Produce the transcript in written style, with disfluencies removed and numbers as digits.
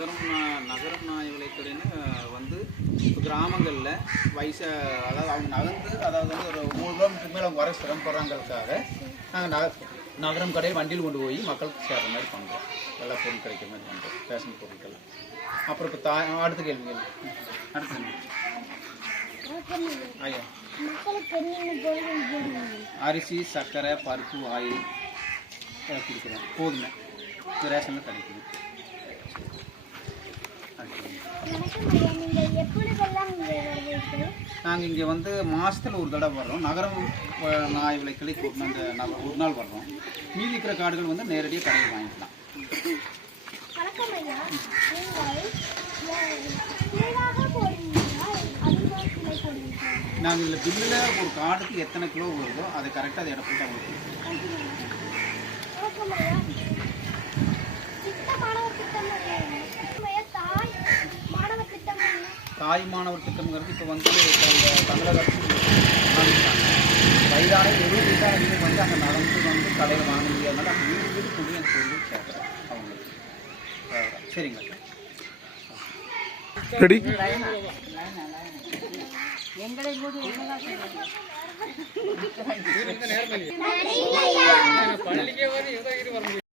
நகரம் நாய் விலைக்கடைன்னு வந்து இப்போ கிராமங்களில் அதாவது அவங்க நகர்ந்து அதாவது வந்து ஒரு 3 கிலோமீட்டருக்கு மேலே அவங்க வர சிரமப்படுறாங்களுக்காக நாங்கள் நகரம் கடையில் வண்டியில் கொண்டு போய் மக்களுக்கு சேர்ற மாதிரி பண்ணுறோம். எல்லா பொருள் கிடைக்கிற மாதிரி பண்ணுறோம், ஃபேஷன் பொருட்கள். அப்புறம் இப்போ அடுத்த கேள்விகள் அடுத்த ஐயா அரிசி, சர்க்கரை, பருப்பு, ஆயில் கொடுக்குறோம். கோதுமை ரேஷனில் கிடைக்குது. நாங்கள் இங்கே வந்து மாதத்தில் ஒரு தடவை வர்றோம். நகரம் நாய் விலைக்களை அந்த ஒரு நாள் வர்றோம். மீதி இருக்கிற காடுகள் வந்து நேரடியாக கடையில் வாங்கிக்கலாம். நாங்கள் இதில் பில்லில் ஒரு காடுக்கு எத்தனை கிலோ வருதோ அதை கரெக்டாக அதை இடப்பட்டு அவங்களுக்கு தாய் மாணவர் திட்டம்ங்கிறது இப்போ வந்து தமிழக அரசு வயதான 70 வயதான வந்து அங்கே நடந்து வந்து கடையில் வாங்க முடியாதனால அந்த வீடு கொண்டு அந்த பொருள் சேர்க்குறேன் அவங்களுக்கு. சரிங்க எங்களை